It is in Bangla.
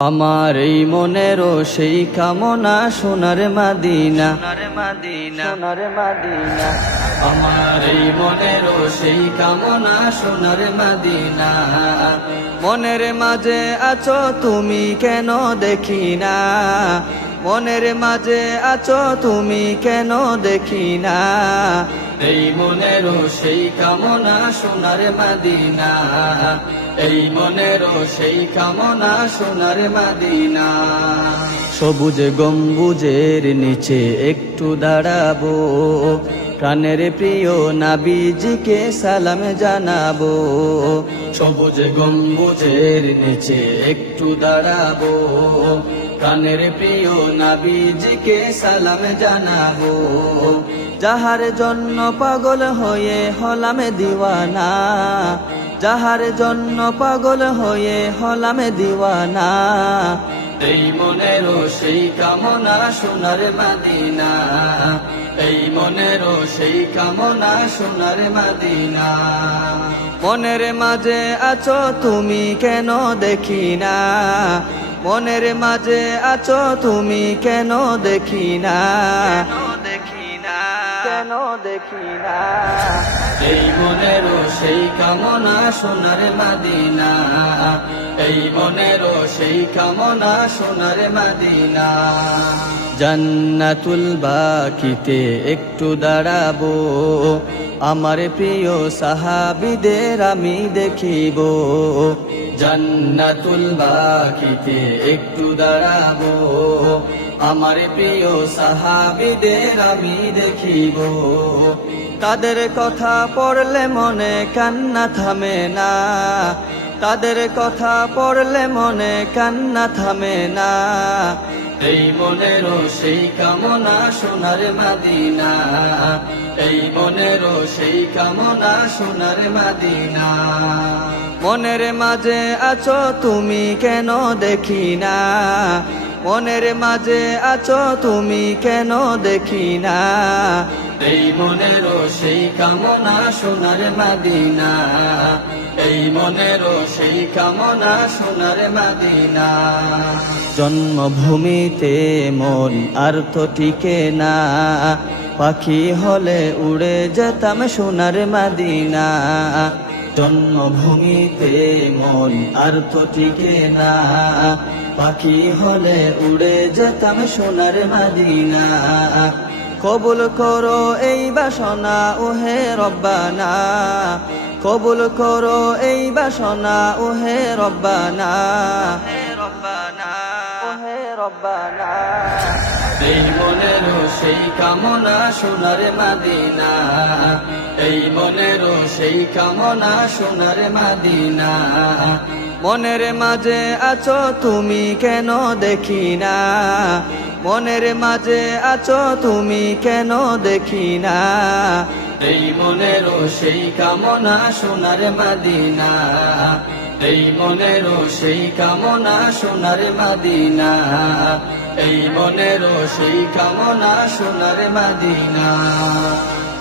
আমার এই মনেরও সেই কামনা সোনার মাদিনা, সোনার মাদিনা। আমার এই মনেরও সেই কামনা সোনার মাদিনা। মনের মাঝে আছো তুমি কেন দেখি না, মনের মাঝে আছো তুমি কেন দেখি না। এই মনেরও সেই কামনা সোনার মাদিনা, এই মনেরও সেই কামনা সোনার মাদিনা। সবুজ গম্বুজের নিচে একটু দাঁড়াবো, প্রাণের প্রিয় নবীজিকে সালাম জানাবো। সবুজ গম্বুজের নিচে একটু দাঁড়াবো, প্রাণের প্রিয় নবীজিকে সালাম জানাবো। যাহার জন্য পাগল হয়ে হলাম দিওয়ানা, যাহার জন্য পাগল হয়ে হলাম দিওয়ানা। এই মনেরও সেই কামনা সোনার মাদিনা, এই মনেরও সেই কামনা সোনার মাদিনা। মনের মাঝে আছো তুমি কেন দেখি না, মনের মাঝে আছো তুমি কেন দেখি না, কেন দেখি না। এই মনেরও সেই কামনা সোনার মাদিনা, এই মনেরও সেই কামনা সোনার মাদিনা। জান্নাতুল বাকিতে একটু দাঁড়াবো, আমার প্রিয় সাহাবীদের আমি দেখিব। জান্নাতুল বাকিতে একটু দাঁড়াবো, আমার প্রিয় সাহাবীদের আমি দেখিব। তাদের কথা পড়লে মনে কান্না থামে না, তাদের কথা পড়লে মনে কান্না থামে না। এই মনেরও সেই কামনা সোনার মাদিনা, এই মনেরও সেই কামনা সোনার মাদিনা। মনের মাঝে আছো তুমি কেন দেখি না, মনের মাঝে আছো তুমি কেন দেখি না। এই মনেরও সেই কামনা সোনার মাদিনা, এই মনেরও সেই কামনা সোনার মাদিনা। জন্মভূমিতে মন আর তো টিকে না, পাখি হলে উড়ে যেতাম সোনার মাদিনা। জন্মভূমিতে মন আর তো টিকে না, পাখি হলে উড়ে যেতাম সোনার মাদিনা। কবুল করো এই বাসনা ওহে রব্বানা, কবুল করো এই বাসনা ওহে রব্বানা, ওহে রব্বানা। এই মনেরও সেই কামনা সোনার মাদিনা, এই মনেরও সেই কামনা সোনার মাদিনা। মনের মাঝে আছো তুমি কেন দেখি না, মনের মাঝে আছো তুমি কেন দেখি না। এই মনেরও সেই কামনা সোনার মাদিনা, এই মনেরও সেই কামনা সোনার মাদিনা, এই মনেরও সেই কামনা সোনার মাদিনা।